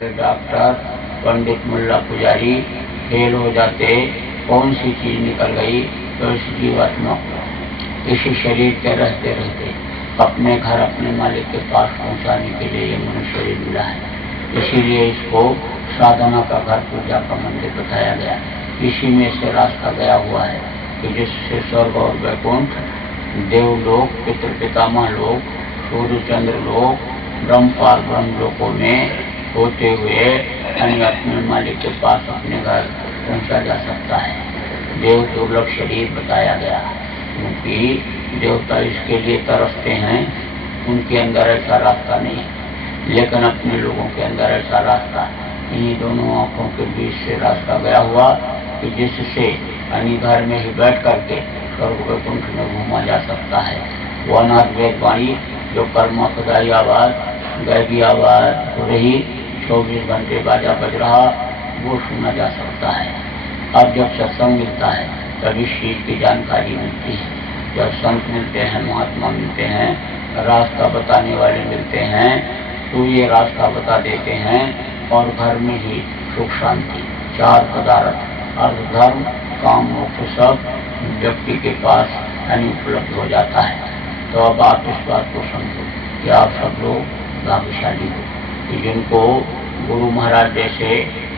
Doctor, पंडित, मुल्ला, पुजारी fail हो जाते, कौन सी चीज निकल गई तो इस जीवात्मा को इसी शरीर के रहते रहते अपने घर अपने मालिक के पास पहुंचाने के लिए ये मनुष्य शरीर मिला है। इसीलिए इसको साधना का घर, पूजा का मंदिर बताया गया। इसी में से रास्ता गया हुआ है कि जिससे स्वर्ग और वैकुंठ, देवलोक, पितृपितामह लोक, सूर्य चंद्र लोक, ब्रह्मपाल ब्रह्म लोकों में होते हुए अपने मालिक के पास अपने घर पहुंचा जा सकता है। देव दुर्लभ शरीर बताया गया क्योंकि देवता इसके लिए तरसते हैं, उनके अंदर ऐसा रास्ता नहीं है, लेकिन अपने लोगों के अंदर ऐसा रास्ता इन्हीं दोनों आंखों के बीच से रास्ता गया हुआ कि जिससे घर में ही बैठ करके स्वर्ग वैकुंठ में घूमा जा सकता है। वो अनाथ वेदवाणी जो कर्मा खुदाई आवाज, गैबी आवाज हो रही, 24 घंटे बाजा बज रहा, वो सुना जा सकता है। अब जब सत्संग मिलता है तब इस चीज की जानकारी मिलती है। जब संत मिलते हैं, महात्मा मिलते हैं, रास्ता बताने वाले मिलते हैं, तो ये रास्ता बता देते हैं और घर में ही सुख शांति, 4 पदार्थ, अर्थ, धर्म, काम, मोक्ष सब व्यक्ति के पास उपलब्ध हो जाता है। तो अब आप इस बात को समझो कि आप सब लोग भाग्यशाली हो कि जिनको गुरु महाराज जैसे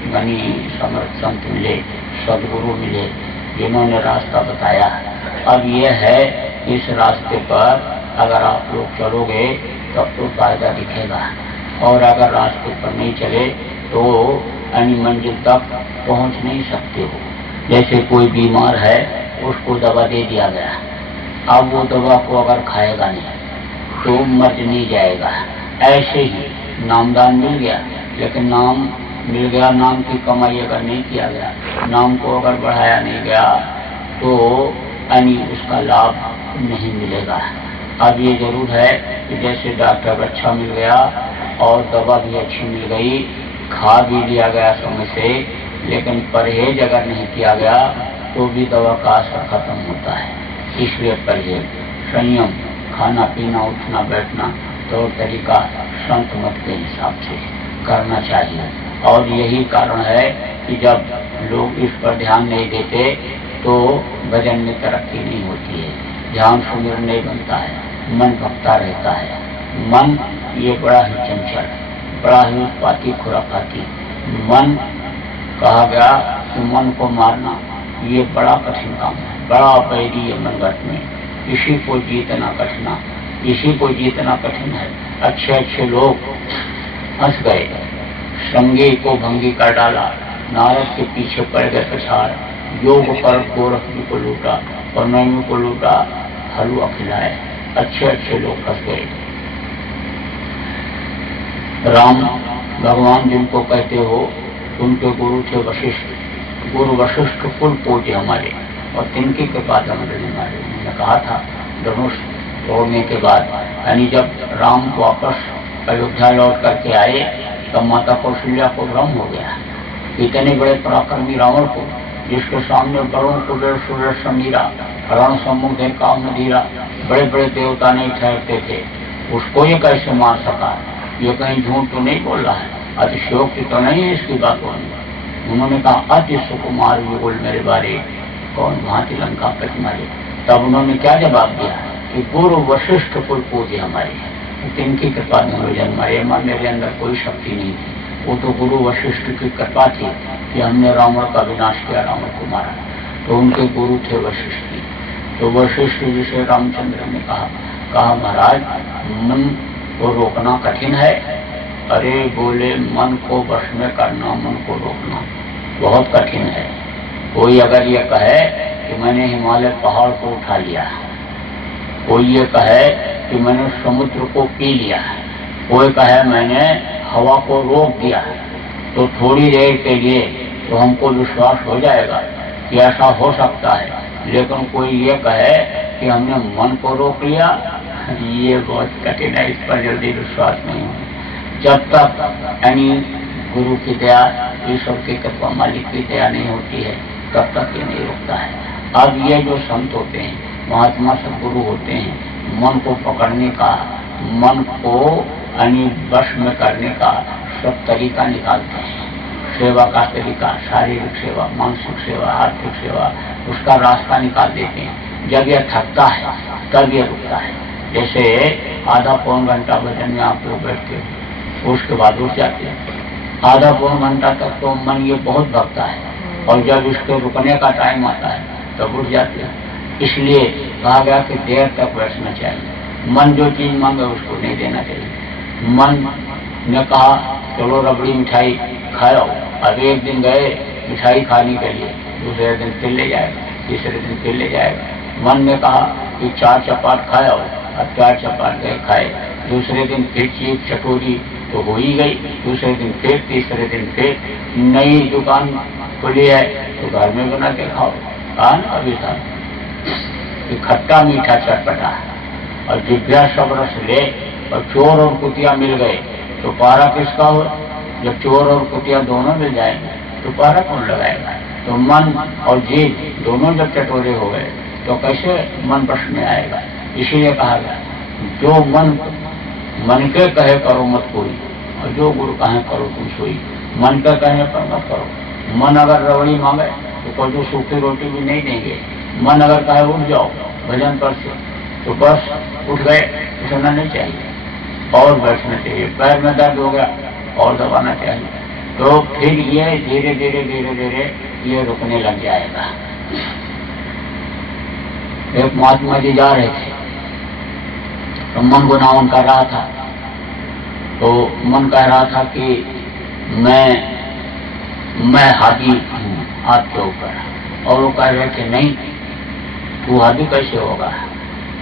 गणी समर्थ संत मिले, सदगुरु मिले, जिन्होंने रास्ता बताया। अब यह है इस रास्ते पर अगर आप लोग चलोगे तब तो फायदा दिखेगा, और अगर रास्ते पर नहीं चले तो मंजिल तक पहुंच नहीं सकते हो। जैसे कोई बीमार है, उसको दवा दे दिया गया, अब वो दवा को अगर खाएगा नहीं तो मर नहीं जाएगा। ऐसे ही नामदान मिल गया, लेकिन नाम मिल गया, नाम की कमाई अगर नहीं किया गया, नाम को अगर बढ़ाया नहीं गया तो उसका लाभ नहीं मिलेगा। अब ये जरूर है कि जैसे डॉक्टर अच्छा मिल गया और दवा भी अच्छी मिल गई, खा भी लिया गया समय से, लेकिन परहेज अगर नहीं किया गया तो भी दवा का असर खत्म होता है। इसलिए परहेज, संयम, खाना पीना, उठना बैठना, तौर तरीका संत मत के हिसाब से करना चाहिए। और यही कारण है कि जब लोग इस पर ध्यान नहीं देते तो भजन में तरक्की नहीं होती है, ध्यान सुमिरन नहीं बनता है, मन भटकता रहता है। मन ये बड़ा ही चंचल, बड़ा ही उत्पाती, खुरापाती मन कहा गया कि मन को मारना ये बड़ा कठिन काम है, बड़ा बैरी है मनगढ़ में, इसी को जीतना कठिन, इसी को जीतना कठिन है। अच्छे अच्छे लोग फंस गए, संगी को भंगी कर डाला, नारद के पीछे पड़ गए पछाड़, योग पर गोरख जी को लूटा और नैमी को लूटा, हलवा खिलाए, अच्छे अच्छे लोग फंस गए। राम भगवान जिनको कहते हो उनके गुरु थे वशिष्ठ। गुरु वशिष्ठ कुल पूज्य हमारे, और तिनकी कृपा हमारे उन्होंने कहा था धनुष तोड़ने के बाद, जब राम वापस अयोध्या लौट करके आए तब माता कौशल्या को भ्रम हो गया। इतने बड़े पराक्रमी रावण को, जिसके सामने वरुण, कुबेर, सूर्य, समीरा, रण सम्मुख देखा नदीरा, बड़े बड़े देवता नहीं ठहरते थे, उसको ये कैसे मार सका? ये कहीं झूठ तो नहीं बोल रहा है, अतिशयोक्ति तो नहीं है इसकी बात होनी। उन्होंने कहा अति सुकुमार युगल मेरे बारे, कौन भांति लंका पर मारे। तब उन्होंने क्या जवाब दिया कि गुरु वशिष्ठ कुल पूज्य हमारे हैं, तिनकी कृपा में जन्म आए, मेरे अंदर कोई शक्ति नहीं थी, वो तो गुरु वशिष्ठ की कृपा थी कि हमने रावण का विनाश किया, रावण को मारा। तो उनके गुरु थे वशिष्ठ जी। तो वशिष्ठ जी से रामचंद्र ने कहा महाराज मन को रोकना कठिन है। अरे बोले मन को वश में करना, मन को रोकना बहुत कठिन है। कोई अगर ये कहे कि मैंने हिमालय पहाड़ को उठा लिया, कोई ये कहे कि मैंने समुद्र को पी लिया, कोई कहे मैंने हवा को रोक दिया, तो थोड़ी देर के लिए तो हमको विश्वास हो जाएगा कि ऐसा हो सकता है। लेकिन कोई ये कहे कि हमने मन को रोक लिया, ये बहुत कठिन है, इस पर जल्दी विश्वास नहीं हो। जब तक गुरु की दया, ईश्वर की कृपा, मालिक की दया नहीं होती है, तब तक ये नहीं रुकता है। अब ये जो संत होते हैं, महात्मा सदगुरु होते हैं, मन को पकड़ने का, मन को वश में करने का, सब तरीका निकालते हैं, सेवा का तरीका, शारीरिक सेवा, मानसिक सेवा, आर्थिक सेवा, उसका रास्ता निकाल देते हैं। जब यह थकता है तब ये रुकता है। जैसे आधा पौन घंटा भजन में आप लोग बैठते हो, उसके बाद उठ जाते हैं। आधा पौन घंटा तक तो मन ये बहुत भगता है, और जब इसके रुकने का टाइम आता है तब उठ जाते हैं। इसलिए कहा गया कि देर तक बैठना चाहिए। मन जो चीज मांगे उसको नहीं देना चाहिए। मन ने कहा चलो रबड़ी मिठाई खाओ, अब एक दिन गए मिठाई खाने के लिए, दूसरे दिन फिर ले जाएगा, तीसरे दिन फिर ले जाएगा। मन ने कहा कि 4 चपाट खाओ, अब 4 चपाट गए खाए, दूसरे दिन फिर चीप चटोरी तो हो ही गई, दूसरे दिन फिर, तीसरे दिन फिर। नई दुकान खुली है तो घर में बना के खाओ, कहा ना अभी था खट्टा मीठा चटपटा, और जिभ्या सब रस ले, और चोर और कुतिया मिल गए तो पहरा किसका हो? जब चोर और कुतिया दोनों मिल जाएंगे तो पहरा कौन लगाएगा? तो मन और जीभ दोनों जब चटोरे हो गए तो कैसे मन प्रश्न में आएगा? इसीलिए कहा गया जो मन के कहे करो मत कोई, और जो गुरु कहे करो तुम सोई। मन के कहने पर मत करो। मन अगर रबड़ी मांगे तो कोई जो सूखी रोटी भी नहीं देंगे। मन अगर कहे उठ जाओ भजन पर से तो बस उठ गए, उठना नहीं चाहिए और बैठना चाहिए। पैर में दर्द हो गया और दबाना चाहिए। तो फिर ये धीरे धीरे धीरे धीरे ये रुकने लग जाएगा। एक महात्मा जी जा रहे थे तो मन गुनावन कर रहा था, तो मन कह रहा था कि मैं हादी हूँ आपके ऊपर, और वो कह रहे थे नहीं तू हादी कैसे होगा,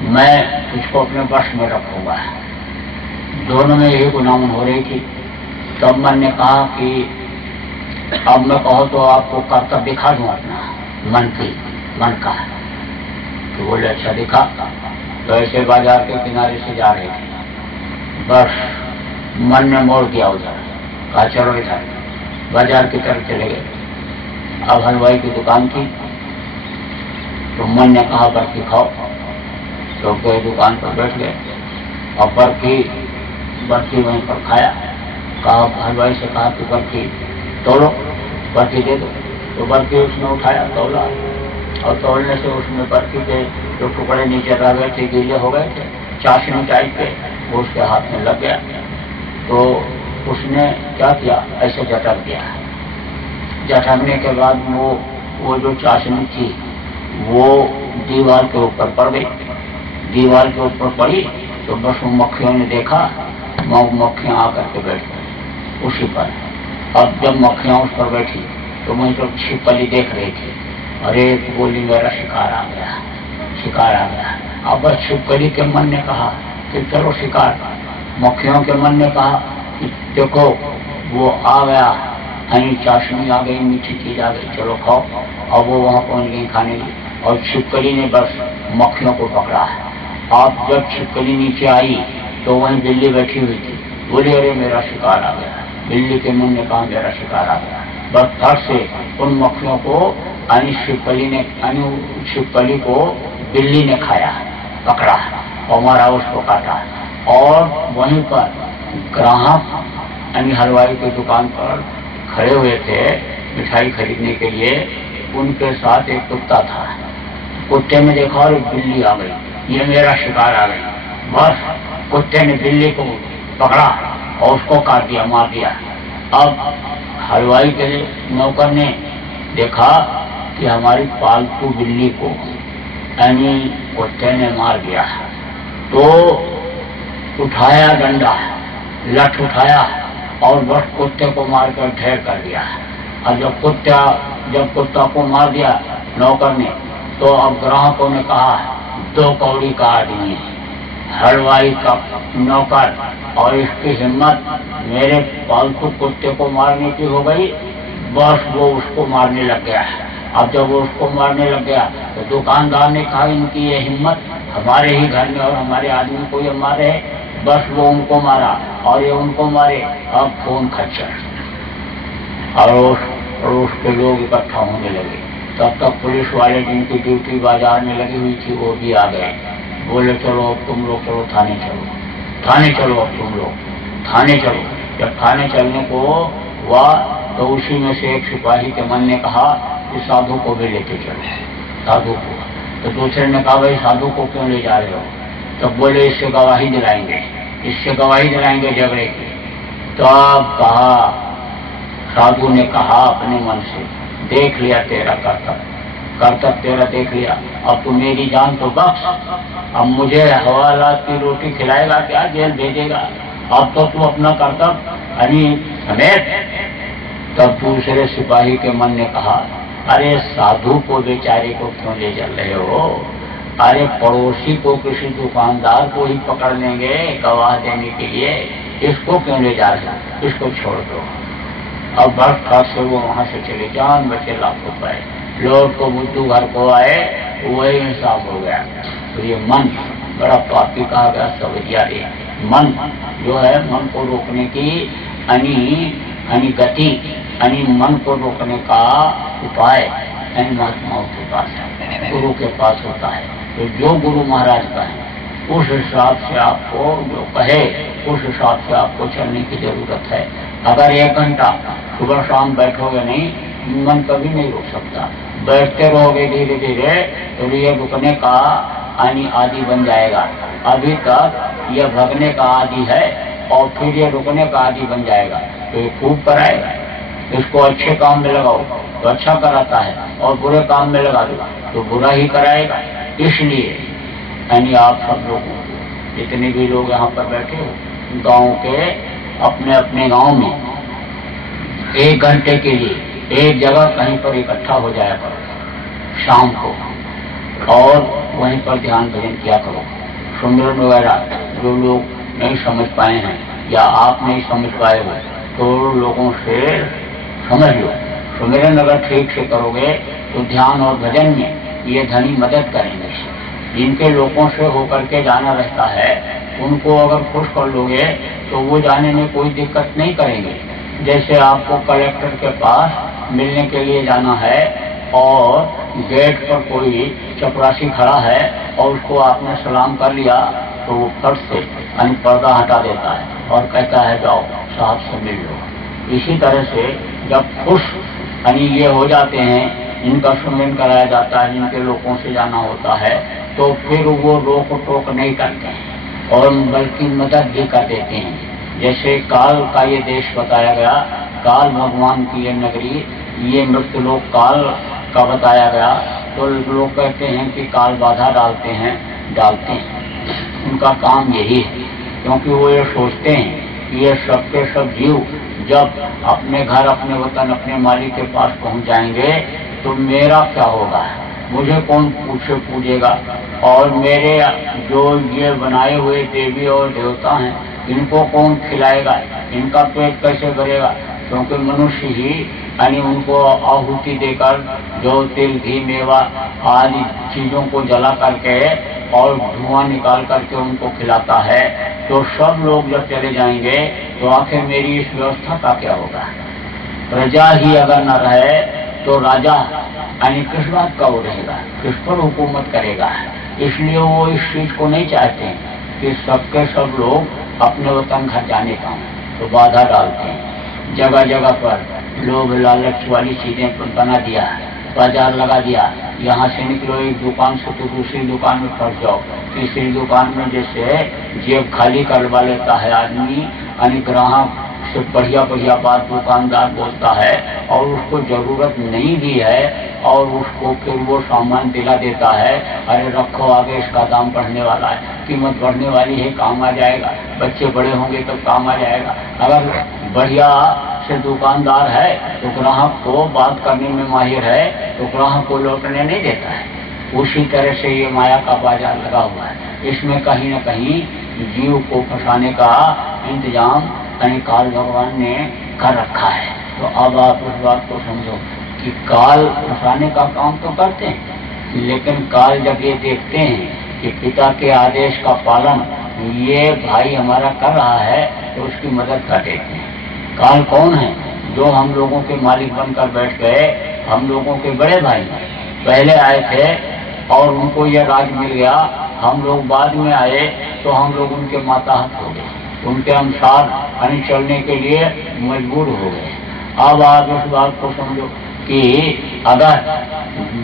मैं तुझको अपने वश में रखूंगा। दोनों में यही गुनावन हो रही थी। तब मन ने कहा कि अब मैं कहो तो आपको कर्तव्य दिखा दूं अपना मन का। तो बोले अच्छा दिखा। तो ऐसे बाजार के किनारे से जा रहे थे, बस मन ने मोड़ दिया उधर, कहा चलो इधर, बाजार की तरफ चले गए। अब हलवाई की दुकान थी तो मन ने कहा बर्फी खाओ, तो कोई दुकान पर बैठ गए और बर्फी वहीं पर खाया। कहा हलवाई से कहा कि बर्फी तोलो, बर्फी दे दो। तो बर्फी उसने उठाया, तोला, और तोलने से उसमें बर्फी के जो टुकड़े नीचे रह गए थे, गीले हो गए थे, चाशनी टाइप के, वो उसके हाथ में लग गया। तो उसने क्या किया, ऐसे झटक दिया। झटकने के बाद वो जो चाशनी थी वो दीवार के ऊपर पड़ गई। दीवार के ऊपर पड़ी तो बस उन मक्खियों ने देखा, मक्खियां आकर के बैठ गई उसी पर। अब जब मक्खियां उस पर बैठी तो वहीं तो छिपकली देख रही थी। अरे बोली मेरा शिकार आ गया, शिकार आ गया। अब बस छिपकली के मन ने कहा कि चलो शिकार, मक्खियों के मन ने कहा कि देखो वो आ गया, हनी चाशनी आ गई, मीठी चीज आ गई, चलो खाओ। और वो वहां पहुंच गई खाने की, और छिपकली ने बस मक्खियों को पकड़ा है। अब जब छिपकली नीचे आई तो वहीं बिल्ली बैठी हुई थी, बोले अरे मेरा शिकार आ गया। बिल्ली के मन ने कहा मेरा शिकार आ गया। बस फट से उन मक्खियों को छिपकली को बिल्ली ने खाया, पकड़ा और मारा, उसको काटा। और वहीं पर ग्राहक हलवाई की दुकान पर खड़े हुए थे मिठाई खरीदने के लिए, उनके साथ एक कुत्ता था। कुत्ते ने देखा और बिल्ली आ गई, ये मेरा शिकार आ गई। बस कुत्ते ने बिल्ली को पकड़ा और उसको काट दिया, मार दिया। अब हलवाई के नौकर ने देखा कि हमारी पालतू बिल्ली को यानी कुत्ते ने मार दिया, तो उठाया डंडा, लठ उठाया और बस कुत्ते को मारकर ढेर कर दिया। और जब कुत्ता को मार दिया नौकर ने, तो अब ग्राहकों ने कहा 2 कौड़ी का आदमी, हलवाई का नौकर, और इसकी हिम्मत मेरे पालतू कुत्ते को मारने की हो गई। बस वो उसको मारने लग गया। अब जब वो उसको मारने लग गया तो दुकानदार ने कहा इनकी ये हिम्मत, हमारे ही घर में और हमारे आदमी को ये मारे। बस वो उनको मारा और ये उनको मारे। अब खून खच्चर, और उसके लोग इकट्ठा होने लगे। तब तक पुलिस वाले जिनकी ड्यूटी बाजार में लगी हुई थी वो भी आ गए। बोले चलो अब तुम लोग चलो थाने चलो, थाने चलो, अब तुम लोग थाने चलो। जब खाने चलने को हुआ तो उसी में से एक सिपाही के मन ने कहा कि साधु को भी लेके चलो, साधु को। तो दूसरे ने कहा भाई साधु को क्यों ले जा रहे हो? तो बोले इससे गवाही दिलाएंगे, इससे गवाही दिलाएंगे झगड़े की। तो अब कहा, साधु ने कहा अपने मन से, देख लिया तेरा कर्तव्य तेरा देख लिया, अब तू मेरी जान तो बख्श, अब मुझे हवालात की रोटी खिलाएगा क्या, जेल भेजेगा? अब तो तू अपना कर्तव्य समेत। तब दूसरे सिपाही के मन ने कहा, अरे साधु को बेचारे को क्यों ले चल रहे हो? अरे पड़ोसी को, किसी दुकानदार को ही पकड़ लेंगे गवाह देने के लिए, इसको क्यों ले जा रहे, इसको छोड़ दो। अब बर्फ से वो वहां से चले, जान बचे लाखों पाए, लोग को बुद्धू घर को आए, वही इंसाफ हो गया। तो ये मन बड़ा पापी कहा गया सवरिया रे। मन जो है, मन को रोकने की गति, मन को रोकने का उपाय महात्माओं के पास है, गुरु के पास होता है। तो जो गुरु महाराज का है उस हिसाब से आपको जो कहे उस हिसाब से आपको चलने की जरूरत है। अगर 1 घंटा सुबह शाम बैठोगे नहीं, मन कभी नहीं रुक सकता। बैठते रहोगे धीरे धीरे तो ये रुकने का आदि बन जाएगा। अभी तक ये भगने का आदि है और फिर ये रुकने का आदि बन जाएगा, तो ये खूब कराएगा। इसको अच्छे काम में लगाओ तो अच्छा कराता है, और बुरे काम में लगा दो तो बुरा ही कराएगा। इसलिए आप सब लोगों, जितने भी लोग यहाँ पर बैठे हो, गांव के अपने अपने गांव में 1 घंटे के लिए एक जगह कहीं पर इकट्ठा हो जाया करो शाम को, और वहीं पर ध्यान भजन किया करो। सुमिरन वगैरह जो लोग नहीं समझ पाए हैं या आप नहीं समझ पाए हो तो लोगों से समझ लो। सुमिरन अगर ठीक से करोगे तो ध्यान और भजन में ये धनी मदद करेंगे। जिनके लोगों से होकर के जाना रहता है उनको अगर खुश कर लोगे तो वो जाने में कोई दिक्कत नहीं करेंगे। जैसे आपको कलेक्टर के पास मिलने के लिए जाना है और गेट पर कोई चपरासी खड़ा है और उसको आपने सलाम कर लिया तो वो फट से पर्दा हटा देता है और कहता है जाओ साहब से मिल लो। इसी तरह से जब खुश ये हो जाते हैं, इनका सुमिरन कराया जाता है, जिनके लोगों से जाना होता है, तो फिर वो रोक टोक नहीं करते हैं और बल्कि मदद भी कर देते हैं। जैसे काल का ये देश बताया गया, काल भगवान की ये नगरी, ये मृत्यु लोक काल का बताया गया, तो लोग कहते हैं कि काल बाधा डालते हैं। उनका काम यही है, क्योंकि वो ये सोचते हैं कि ये सब के सब जीव जब अपने घर, अपने वतन, अपने मालिक के पास पहुंच जाएंगे तो मेरा क्या होगा, मुझे कौन पूजेगा, और मेरे जो ये बनाए हुए देवी और देवता हैं इनको कौन खिलाएगा, इनका पेट कैसे भरेगा। क्योंकि मनुष्य ही उनको आहुति देकर जो तिल घी मेवा आदि चीजों को जला करके और धुआं निकाल करके उनको खिलाता है। तो सब लोग जब चले जाएंगे तो आखिर मेरी इस व्यवस्था का क्या होगा। प्रजा ही अगर न रहे तो राजा किस बात का वो रहेगा, किस पर हुकूमत करेगा। इसलिए वो इस चीज को नहीं चाहते कि सबके सब लोग अपने वतन घर जाने पाएं, तो बाधा डालते हैं। जगह जगह पर लोभ लालच वाली चीजें बना दिया, बाजार लगा दिया, यहाँ से निकलो एक दुकान से तो दूसरी दुकान में फंस जाओ, तीसरी दुकान में जैसे जेब खाली करवा लेता है आदमी, ग्राहक से बढ़िया बढ़िया बात दुकानदार बोलता है और उसको जरूरत नहीं भी है और उसको फिर वो सामान दिला देता है, अरे रखो आगे इसका दाम बढ़ने वाला है, कीमत बढ़ने वाली है, काम आ जाएगा, बच्चे बड़े होंगे तब काम आ जाएगा। अगर बढ़िया से दुकानदार है तो ग्राहक को बात करने में माहिर है तो ग्राहक को लौटने नहीं देता है। उसी तरह से ये माया का बाजार लगा हुआ है, इसमें कहीं न कहीं जीव को फंसाने का इंतजाम काल भगवान ने कर रखा है। तो अब आप उस बात को समझो कि काल फंसाने का काम तो करते हैं, लेकिन काल जब ये देखते हैं कि पिता के आदेश का पालन ये भाई हमारा कर रहा है तो उसकी मदद कर देते हैं। काल कौन है? जो हम लोगों के मालिक बनकर बैठ गए, हम लोगों के बड़े भाई पहले आए थे और उनको यह राज मिल गया, हम लोग बाद में आए तो हम लोग उनके माताहत हो गए। उनके अनुसार यानी चलने के लिए मजबूर हो गए। अब आप इस बात को समझो कि अगर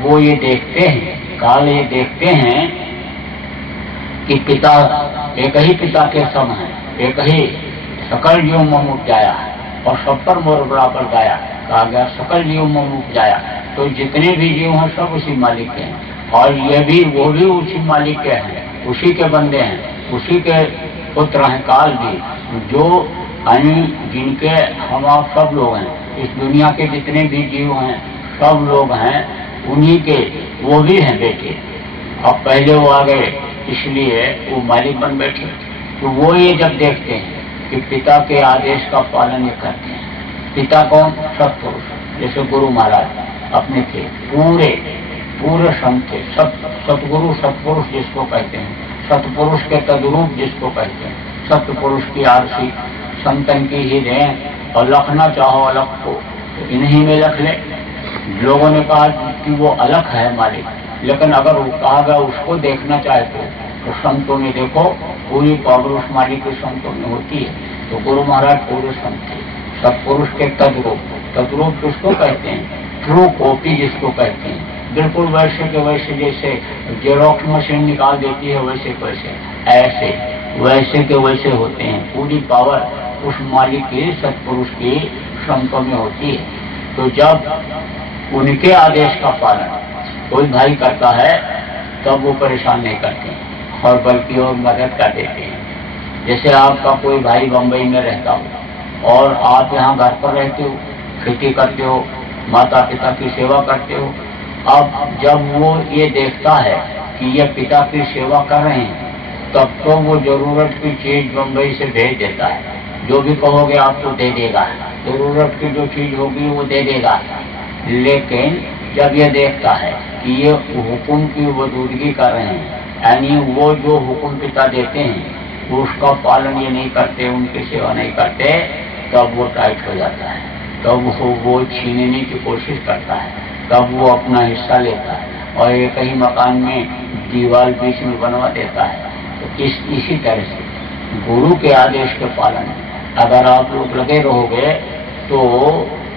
वो ये देखते हैं, काल ये देखते हैं कि पिता एक ही पिता के सम है, एक ही सकल जीव मम उपजाया और सब पर मोर बराबर गाया, कहा गया सकल जीव मम उपजाया। तो जितने भी जीव हैं सब उसी मालिक के हैं और ये भी वो भी उसी मालिक के हैं, उसी के बंदे हैं, उसी के पुत्र हैं काल भी, जो जिनके हम आप सब लोग हैं, इस दुनिया के जितने भी जीव हैं सब लोग हैं उन्हीं के, वो भी हैं बेटे। अब पहले वो आ गए इसलिए वो मालिक बन बैठे। तो वो ये जब देखते हैं कि पिता के आदेश का पालन ये करते हैं, पिता कौन? सत्पुरुष, जैसे गुरु महाराज अपने थे, पूरे संत थे, सतगुरु सत्पुरुष जिसको कहते हैं, सतपुरुष के तद्रूप जिसको कहते हैं, सत्पुरुष की आरसी संतन की ही दें और लखना चाहो अलग को तो इन्हीं में लख ले। लोगों ने कहा कि वो अलग है मालिक, लेकिन अगर वो कहा गया उसको देखना चाहते तो संतों में देखो पूरी पावर उस मालिक के संतों में होती है। तो गुरु महाराज पूरे संत थे, सत्पुरुष के तद्रूप किसको कहते हैं? ट्रू कॉपी जिसको कहते हैं, बिल्कुल वैसे के वैसे, जैसे जेरोक्स मशीन निकाल देती है वैसे के वैसे, ऐसे वैसे के वैसे होते हैं। पूरी पावर उस मालिक की, सत्पुरुष की संतों में होती है। तो जब उनके आदेश का पालन कोई भाई करता है तब वो परेशान नहीं करते और बल्कि और मदद कर देते हैं। जैसे आपका कोई भाई बम्बई में रहता हो और आप यहाँ घर पर रहते हो, खेती करते हो, माता पिता की सेवा करते हो। अब जब वो ये देखता है कि ये पिता की सेवा कर रहे हैं तब तो वो जरूरत की चीज बम्बई से भेज देता है, जो भी कहोगे आपको दे देगा, जरूरत की जो चीज होगी वो दे देगा। लेकिन जब ये देखता है कि ये हुक्म की वजूदगी कर रहे हैं, यानी वो जो हुक्म पिता देते हैं उसका पालन ये नहीं करते, उनकी सेवा नहीं करते, तब वो टाइट हो जाता है, तब वो छीनने की कोशिश करता है, तब वो अपना हिस्सा लेता है और एक ही मकान में दीवार बीच में बनवा देता है। तो इसी तरह से गुरु के आदेश के पालन अगर आप लोग लगे रहोगे तो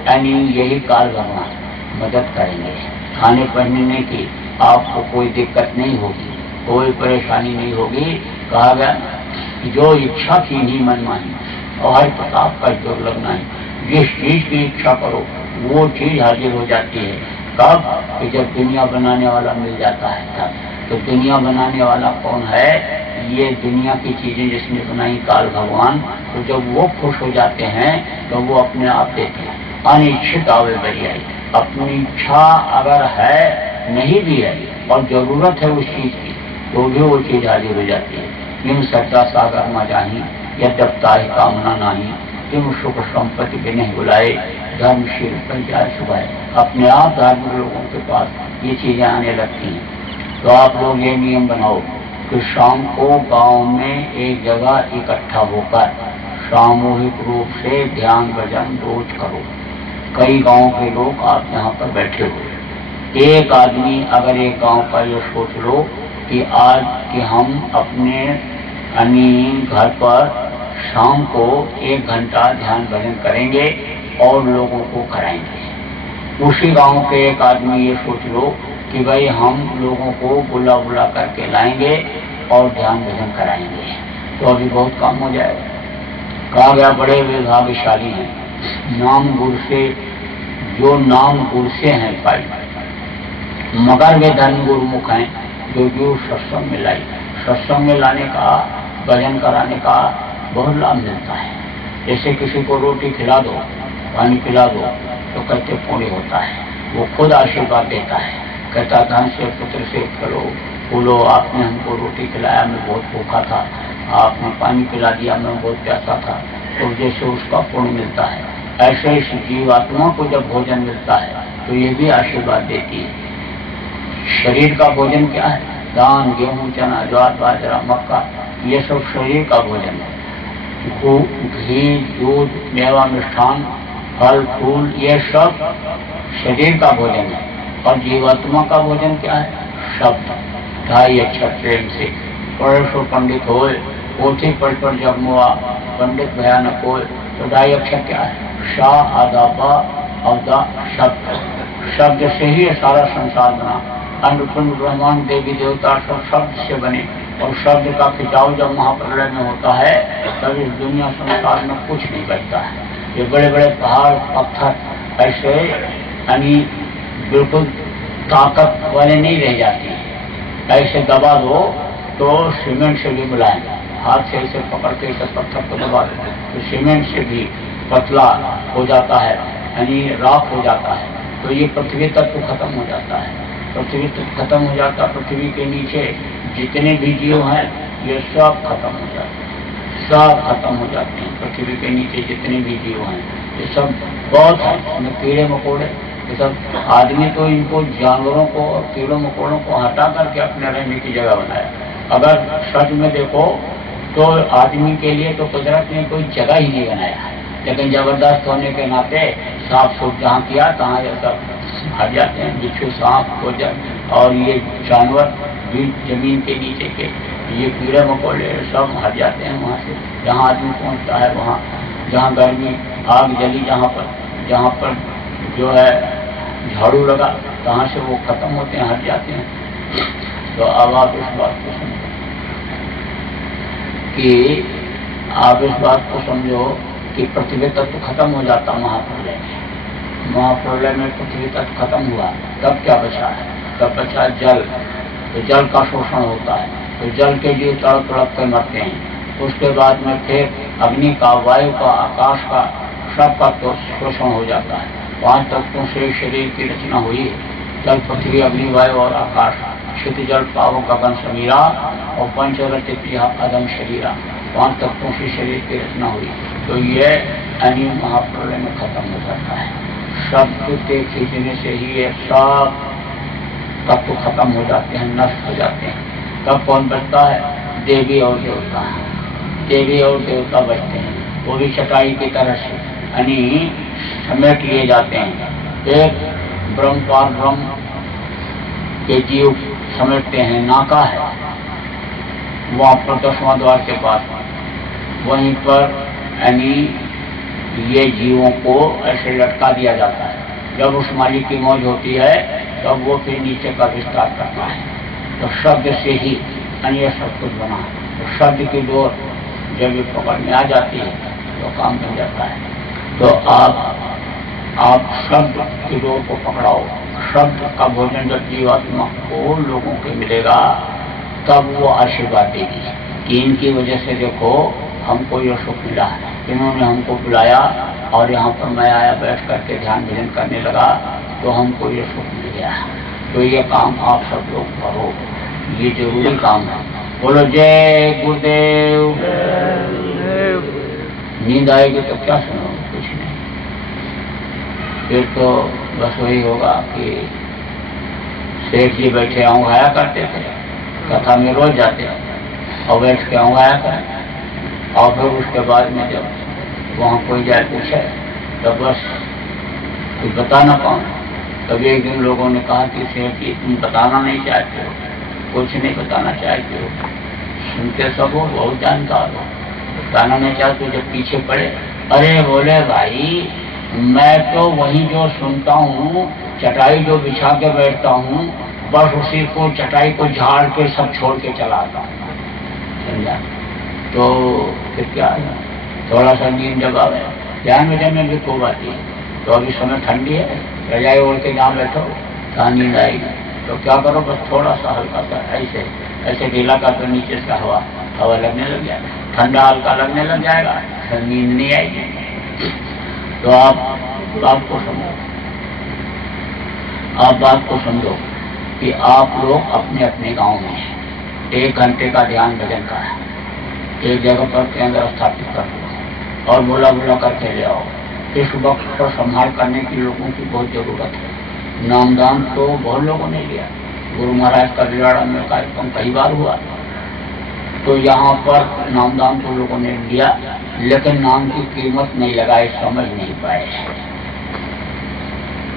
यानी यही काल भगवान मदद करेंगे। खाने पहनने की आपको कोई दिक्कत नहीं होगी, कोई परेशानी नहीं होगी। कहा गया जो इच्छा की नहीं मनमानी और प्रताप का जोर लगना है, जिस चीज की इच्छा करो वो चीज हाजिर हो जाती है। कब? कि जब दुनिया बनाने वाला मिल जाता है तब। तो दुनिया बनाने वाला कौन है? ये दुनिया की चीजें जिसने बनाई काल भगवान, तो जब वो खुश हो जाते हैं तो वो अपने आप देते हैं। अनिच्छित आवे बरियाई, अपनी इच्छा अगर है नहीं भी है और जरूरत है उस चीज की तो भी वो चीज हाजिर हो जाती है। किम सच्चा सागर में जाही यद्यपता ही कामना नहीं, किम सुख संपत्ति भी नहीं बुलाए धर्मशील पर जाए सुबह। अपने आप धार्मिक लोगों के पास ये चीजें आने लगती हैं। तो आप लोग ये नियम बनाओ कि शाम को गांव में एक जगह इकट्ठा होकर सामूहिक रूप से ध्यान भजन रोज करो। कई गांव के लोग आप यहाँ पर बैठे हो। एक आदमी अगर एक गांव का ये सोच लो कि आज कि हम अपने घर पर शाम को 1 घंटा ध्यान भजन करेंगे और लोगों को कराएंगे। उसी गांव के एक आदमी ये सोच लो कि भाई हम लोगों को बुला करके लाएंगे और ध्यान भजन कराएंगे, तो अभी बहुत काम हो जाएगा। कहा गया बड़े वे भाग्यशाली हैं नाम गुरु से, जो नाम गुरु से हैं पाई, मगर वे धन गुरुमुख हैं जो सत्संग में लाई। सत्संग में लाने का, भजन कराने का बहुत लाभ मिलता है। जैसे किसी को रोटी खिला दो, पानी पिला दो तो कहते पुण्य होता है। वो खुद आशीर्वाद देता है, कहता धन से पुत्र से करो, बोलो आपने हमको रोटी खिलाया, मैं बहुत भूखा था, आपने पानी पिला दिया, मैं बहुत प्यासा था, तो जैसे उसका पुण्य मिलता है, ऐसे इस जीवात्मा को जब भोजन मिलता है तो ये भी आशीर्वाद देती है। शरीर का भोजन क्या है? धान, गेहूं, चना, ज्वार, बाजरा, मक्का, ये सब शरीर का भोजन है। घी, दूध, मेवा, मिष्ठान, फल, फूल, ये सब शरीर का भोजन है। और जीवात्मा का भोजन क्या है? शब्द। ढाई अक्षर प्रेम से 150 पंडित हो पोथी पढ़ जब मुआ पंडित भयानक हो तो ढाई अक्षर क्या है? शाह आदापा अवदा शब्द। शब्द से ही सारा संसार बना। अन्नपूर्ण ब्रह्मांड देवी देवता सब शब्द से बने, और शब्द का खिंचाव जब महाप्रलय में होता है तब इस दुनिया संसार में कुछ नहीं बचता है। ये बड़े बड़े पहाड़ पत्थर ऐसे यानी बिल्कुल ताकत वाले नहीं रह जाती, ऐसे दबा दो तो सीमेंट से भी मुलायम, हाथ से इसे पकड़ के इसे पत्थर को दबा दो तो सीमेंट से भी पतला हो जाता है, यानी राख हो जाता है। तो ये पृथ्वी तत्व खत्म हो जाता है, पृथ्वी तत्व खत्म हो जाता है। पृथ्वी के नीचे जितने भी जीव हैं ये सब खत्म हो जाते हैं, सब खत्म हो जाते हैं। पृथ्वी के नीचे जितने भी जीव हैं ये सब बहुत है, इसमें कीड़े मकोड़े ये सब। आदमी तो इनको जानवरों को और कीड़ों मकोड़ों को हटा करके अपने रहने की जगह बनाया। अगर सच में देखो तो आदमी के लिए तो कुदरत ने कोई जगह ही नहीं बनाया है, लेकिन जबरदस्त होने के नाते साफ सुफ जहाँ किया तहाँ ये सब हट जाते हैं। बिच्छू सांप हो जाए और ये जानवर भी जमीन के नीचे के ये कीड़े मकोड़े सब हट जाते हैं वहाँ से। जहाँ आदमी पहुँचता है वहाँ, जहाँ गर्मी आग जली, जहाँ पर जो है झाड़ू लगा तहाँ से वो खत्म होते हैं, हट जाते हैं। तो अब आप इस बात को समझो कि आप इस बात को समझो कि पृथ्वी तत्व खत्म हो जाता महाप्रलय में। महाप्रलय में पृथ्वी तत्व खत्म हुआ तब क्या बचा है? तब बचा जल। तो जल का शोषण होता है, तो जल के जीव तड़प तड़प कर मरते हैं। उसके बाद में फिर अग्नि का, वायु का, आकाश का, सबका तो शोषण हो जाता है। 5 तत्वों से शरीर की रचना हुई है, जल पृथ्वी अग्नि वायु और आकाश। क्षित जल पाव गगन समीरा और पंचरत अदम शरीरा, 5 तत्वों से शरीर की रचना हुई। तो ये यानी महाप्रलय में खत्म हो जाता है। शब्द के खींचने से ही ये सब तत्व खत्म हो जाते हैं, नष्ट हो जाते हैं। तब कौन बचता है? देवी और देवता। देवी और देवता बचते हैं, वो भी चटाई की तरह से यानी समेट लिए जाते हैं। एक ब्रह्म पार ब्रह्म के जीव समेटते हैं, नाका है वहाँ पर 10वां द्वार के पास, वहीं पर यानी ये जीवों को ऐसे लटका दिया जाता है। जब उस मालिक की मौज होती है तब वो फिर नीचे का विस्तार करता है। तो शब्द से ही अन्य सब कुछ बना। तो शब्द की डोर जब ये पकड़ में आ जाती है तो काम बन जाता है। तो आप शब्द की डोर को पकड़ाओ। शब्द का भोजन जब जीवात्मा को लोगों को मिलेगा तब वो आशीर्वाद देगी कि इनकी वजह से देखो हमको ये सुख मिला, इन्होंने हमको बुलाया और यहाँ पर मैं आया बैठ करके ध्यान भजन करने लगा तो हमको ये सुख मिल गया। तो ये काम आप सब लोग करो, ये जरूरी काम है। बोलो जय गुरुदेव। नींद आएगी तो क्या सुनो? कुछ नहीं, फिर तो बस वही होगा कि सेठ जी बैठे आया करते थे, कथा में रोज जाते और बैठ के आया करें। और फिर उसके बाद में जब वहाँ कोई जाए पूछे तो बस कुछ बता ना पाऊँ। तभी एक दिन लोगों ने कहा कि सेठ जी तुम बताना नहीं चाहते हो, कुछ नहीं बताना चाहते हो, सुनते सब हो, बहुत जानकार हो, बताना नहीं चाहते। जब पीछे पड़े, अरे बोले भाई मैं तो वही जो सुनता हूँ, चटाई जो बिछा के बैठता हूँ, बस उसी को चटाई को झाड़ के सब छोड़ के चला आता हूँ। समझा? तो फिर क्या है, थोड़ा सा नींद जब आवे, ध्यान में भी खूब आती है। तो अभी समय ठंडी है, रजाई ओढ़ के जहाँ बैठो कहाँ नींद आएगी। तो क्या करो, बस थोड़ा सा हल्का सा ऐसे ढीला कर तो नीचे से हवा लगने लग जाएगा, ठंडा हल्का लगने लग जाएगा, फिर नींद नहीं आएगी। तो आप बात को समझो कि आप लोग अपने अपने गांव में हैं, 1 घंटे का ध्यान भजन का है, एक जगह पर केंद्र स्थापित कर दो और बोला करके ले आओ। इस वक्त पर संभाल करने की लोगों की बहुत जरूरत है। नामदान तो बहुत लोगों ने लिया, गुरु महाराज का बिराड़ा में कार्यक्रम कई बार हुआ, तो यहाँ पर नामदान तो लोगों ने लिया, लेकिन नाम की कीमत नहीं लगाई, समझ नहीं पाए।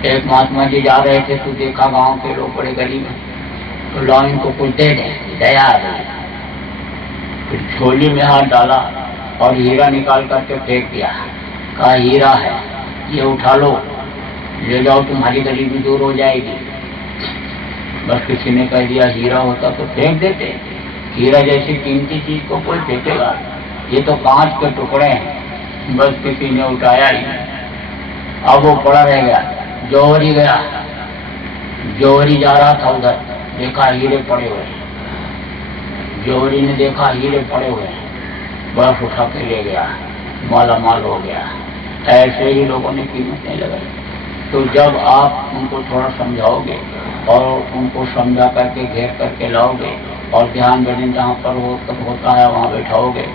एक महात्मा जी जा रहे थे तो देखा गांव के लोग बड़े गरीब हैं, तो लाओ इनको कुछ दे दें, दया आ गई। फिर झोली में हाथ डाला और हीरा निकाल करके फेंक दिया। कहा हीरा है, ये उठा लो, ले जाओ, तुम्हारी गरीबी दूर हो जाएगी। बस किसी ने कह दिया हीरा होता तो फेंक देते। हीरा जैसी कीमती चीज को कोई फेंकेगा? ये तो कांच के टुकड़े हैं। बस किसी ने उठाया ही, अब वो पड़ा रह गया। जौहरी गया, जौहरी जा रहा था उधर, देखा हीरे पड़े हुए। जौहरी ने देखा हीरे पड़े हुए, बर्फ उठा के ले गया, माला माल हो गया। ऐसे ही लोगों ने कीमतें लगाई। तो जब आप उनको थोड़ा समझाओगे और उनको समझा करके घेर करके लाओगे और ध्यान भजन जहाँ पर होता है वहाँ बैठाओगे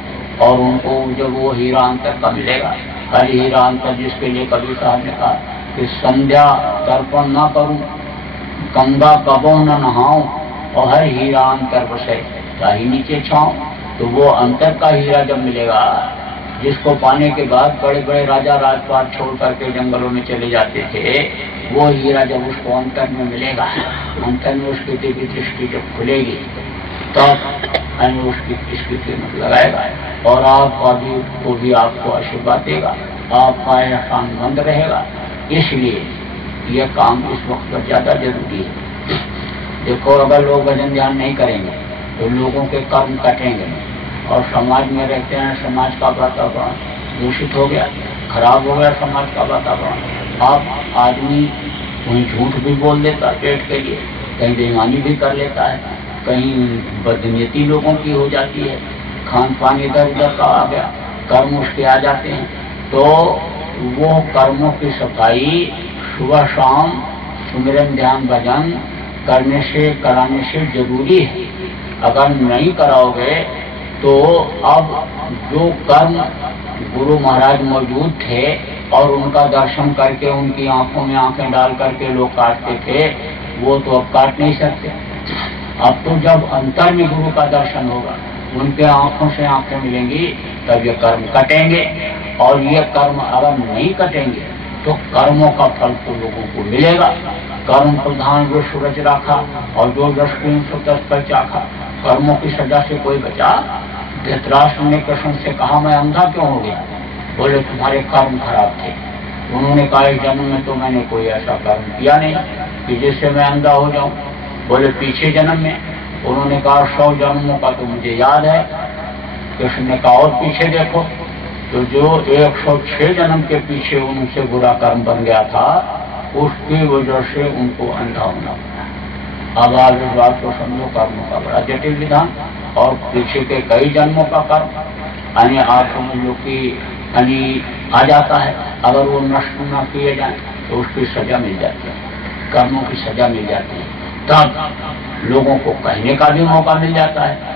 और उनको जब वो हीरा अंतर का मिलेगा, हर हीरा अंतर, जिसके लिए कबीर साहब ने कहा कि संध्या तर्पण ना करूं, गंगा कबो न नहाऊं और हर हीरा अंतर बसे चाहे नीचे छाऊं। तो वो अंतर का हीरा जब मिलेगा, जिसको पाने के बाद बड़े बड़े राजा राजपाट छोड़ करके जंगलों में चले जाते थे, वो हीरा जब उसको अंतर में मिलेगा, अंतर में उसकी दिव्य दृष्टि जब खुलेगी तब उसकी कीमत लगाएगा और आपका भी वो भी आपको आशीर्वाद देगा, आपका एहसान मंद रहेगा। इसलिए यह काम इस वक्त पर ज्यादा जरूरी है। देखो, अगर लोग भजन ध्यान नहीं करेंगे तो लोगों के कर्म कटेंगे और समाज में रहते हैं, समाज का वातावरण दूषित हो गया, खराब हो गया समाज का वातावरण। आप आदमी कहीं झूठ भी बोल देता पेट के लिए, कहीं बेईमानी भी कर लेता है, कहीं बदनीयती लोगों की हो जाती है, खान पान इधर उधर का आ गया, कर्म उसके आ जाते हैं। तो वो कर्मों की सफाई सुबह शाम सुमिरन ध्यान भजन करने से कराने से जरूरी है। अगर नहीं कराओगे तो अब जो कर्म गुरु महाराज मौजूद थे और उनका दर्शन करके उनकी आंखों में आंखें डाल करके लोग काटते थे, वो तो अब काट नहीं सकते। अब तो जब अंतर में गुरु का दर्शन होगा, उनके आंखों से आंखें मिलेंगी, तब ये कर्म कटेंगे। और ये कर्म अगर नहीं कटेंगे तो कर्मों का फल तो लोगों को मिलेगा। कर्म प्रधान जो सूरज रखा और जो 10 पर चाखा, कर्मों की सजा से कोई बचा? धृतराष्ट्र ने कृष्ण से कहा मैं अंधा क्यों हो गया? बोले तुम्हारे कर्म खराब थे। उन्होंने कहा इस जन्म में तो मैंने कोई ऐसा कर्म किया नहीं कि जिससे मैं अंधा हो जाऊं। बोले पीछे जन्म में? उन्होंने कहा 100 जन्मों का तो मुझे याद है। कृष्ण ने कहा और पीछे देखो, तो जो 106 जन्म के पीछे उनसे बुरा कर्म बन गया था, उसकी वजह से उनको अंधा होना पड़ा। अब आप इस बात को समझो, कर्मों का बड़ा जटिल विधान और पीछे के कई जन्मों का कर्म यानी आप समझ लो कि यानी आ जाता है। अगर वो नष्ट न किए जाए तो उसकी सजा मिल जाती है, कर्मों की सजा मिल जाती है। तब लोगों को कहने का भी मौका मिल जाता है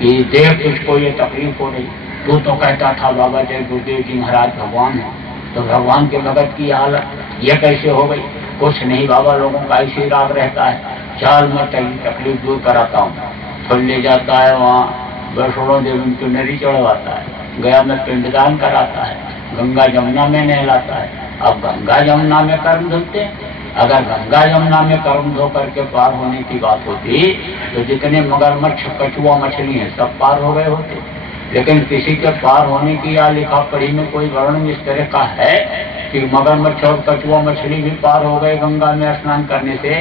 कि देख तुझको ये तकलीफ हो रही, तू तो कहता था बाबा जय गुरुदेव जी महाराज भगवान है, तो भगवान के भगत की हालत ये कैसे हो गई? कुछ नहीं बाबा, लोगों का ऐसे राग रहता है, चाल मैं तेरी तकलीफ दूर कराता हूँ। फिर ले जाता है वहाँ वैष्णो देवी की नदी चढ़वाता है, गया में पिंडदान कराता है, गंगा यमुना में नहलाता है। अब गंगा यमुना में कर्म धुलते हैं। अगर गंगा यमुना में कर्म धो करके पार होने की बात होती तो जितने मगरमच्छ कछुआ मछली हैं सब पार हो गए होते। लेकिन किसी के पार होने की या लिखा पढ़ी में कोई वर्णन इस तरह का है कि मगरमच्छ और कछुआ मछली भी पार हो गए गंगा में स्नान करने से?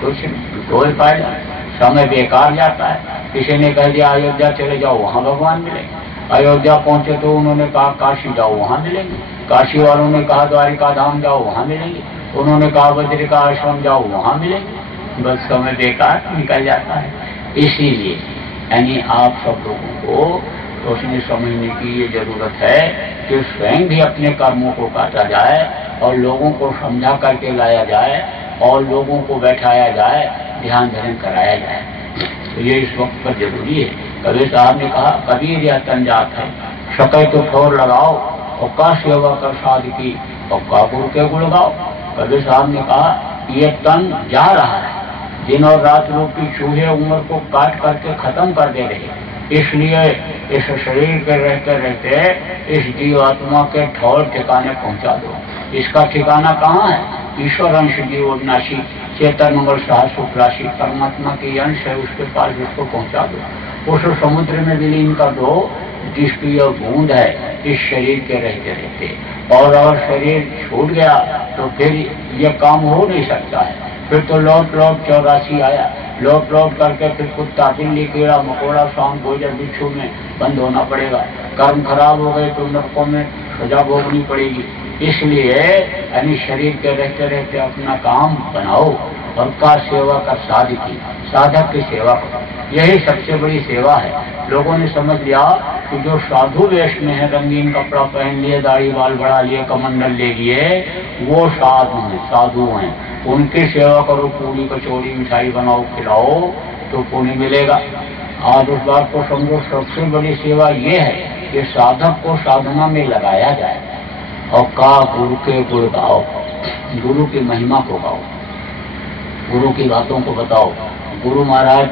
कुछ कोई फायदा, समय बेकार जाता है। किसी ने कह दिया अयोध्या चले जाओ, वहाँ भगवान मिलेंगे। अयोध्या पहुंचे तो उन्होंने कहा काशी जाओ, वहाँ मिलेंगे। काशी वालों ने कहा द्वारिका धाम जाओ, वहाँ मिलेंगे। उन्होंने कहा बद्रिका आश्रम जाओ, वहाँ मिलेंगे। बस समय बेकार निकल जाता है। इसीलिए यानी आप सब लोगों को सोचने समझने की ये जरूरत है कि स्वयं भी अपने कर्मों को काटा जाए और लोगों को समझा करके लाया जाए और लोगों को बैठाया जाए, ध्यान धर्म कराया जाए। तो ये इस वक्त पर जरूरी है। कबीर साहब ने कहा कबीर यह तन जात है, शकै तो ठोर लगाओ और का सेवा कर साध की और का गुरु के गुण गाओ। कबीर साहब ने कहा ये तन जा रहा है, दिन और रात रूपी चूहे उम्र को काट करके खत्म कर दे रहे। इसलिए इस शरीर के रहते रहते इस जीवात्मा के ठौर ठिकाने पहुंचा दो। इसका ठिकाना कहाँ है? ईश्वर अंश जीव अविनाशी चेतन मंगल साहस सुखराशि परमात्मा की अंश है, उसके पास इसको पहुंचा दो। उस समुद्र में विलीन कर दो जिसकी यह बूंद है इस शरीर के रहते रहते। और अगर शरीर छूट गया तो फिर यह काम हो नहीं सकता है। फिर तो लौट लौट 84 आया, लौट लौट करके फिर कुत्ता बिल्ली कीड़ा मकोड़ा सांप गोजर बिच्छू में बंद होना पड़ेगा। कर्म खराब हो गए तो नरकों में सजा भोगनी पड़ेगी। इसलिए यानी शरीर के रहते रहते अपना काम बनाओ और का सेवा का साधक की सेवा करो, यही सबसे बड़ी सेवा है। लोगों ने समझ लिया कि जो साधु वेश में है, रंगीन कपड़ा पहन लिए, दाढ़ी बाल बढ़ा लिए, कमंडल ले लिए, वो साधु हैं। उनकी सेवा करो, पूरी कचौड़ी मिठाई बनाओ खिलाओ तो पुण्य मिलेगा। आज उस बात को समझो, सबसे बड़ी सेवा ये है कि साधक को साधना में लगाया जाए और का गुरु के गुण गाओ, गुरु की महिमा को गाओ, गुरु की बातों को बताओ। गुरु महाराज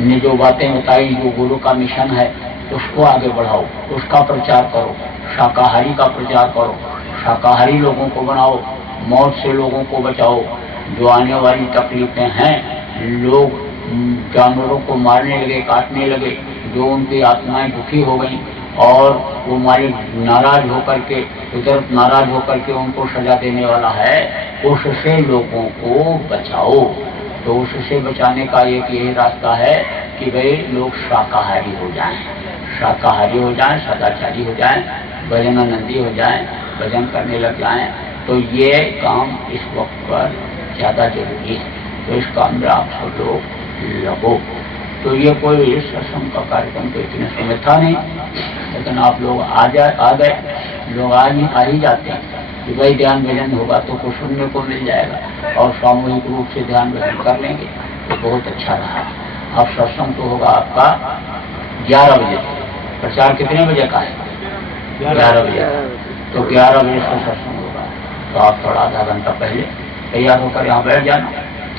ने जो बातें बताई, जो गुरु का मिशन है उसको आगे बढ़ाओ, उसका प्रचार करो। शाकाहारी का प्रचार करो, शाकाहारी लोगों को बनाओ, मौत से लोगों को बचाओ। जो आने वाली तकलीफें हैं, लोग जानवरों को मारने लगे, काटने लगे, जो उनकी आत्माएं दुखी हो गई और वो मालिक नाराज होकर के, कुदरत नाराज होकर के उनको सजा देने वाला है, उससे लोगों को बचाओ। तो उससे बचाने का एक यही रास्ता है कि भाई लोग शाकाहारी हो जाएं, शाकाहारी हो जाएं, सदाचारी हो जाएं, भजनानंदी हो जाएं, भजन करने लग जाएं। तो ये काम इस वक्त पर ज्यादा जरूरी है। तो इस काम में आप सब लोग लगो। तो ये कोई सत्संग का कार्यक्रम तो इतने समय था नहीं, लेकिन आप लोग आ गए। लोग आ ही जाते हैं कि भाई ध्यान भजन होगा तो कुछ सुनने को मिल जाएगा और सामूहिक रूप से ध्यान भजन कर लेंगे तो बहुत अच्छा रहा। अब सत्संग तो होगा आपका 11 बजे। प्रचार कितने बजे का है? 11 बजे। तो 11 बजे से सत्संग होगा। तो आप थोड़ा आधा घंटा पहले तैयार होकर यहाँ बैठ जाना।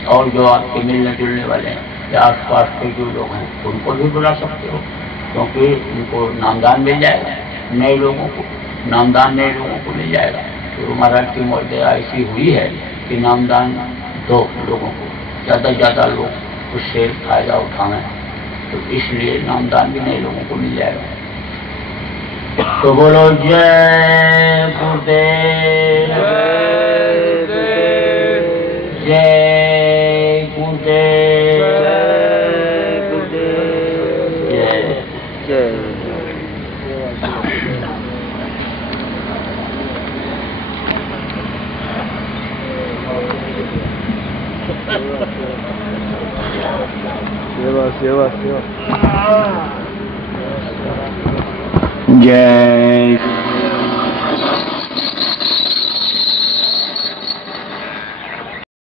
और जो आपके मिलने जुलने वाले हैं या आस पास के जो लोग हैं उनको भी बुला सकते हो, क्योंकि उनको नामदान मिल जाएगा। नए लोगों को नामदान नए लोगों को मिल जाएगा। तो महाराज की मौजूदा ऐसी हुई है कि नामदान दो लोगों को, ज़्यादा से ज़्यादा लोग उससे फायदा उठाएं। तो इसलिए नामदान भी नए लोगों को मिल जाएगा। तो बोलो जय गुरुदेव, जय गुरुदेव, जय जय। सेवा सेवा सेवा। जय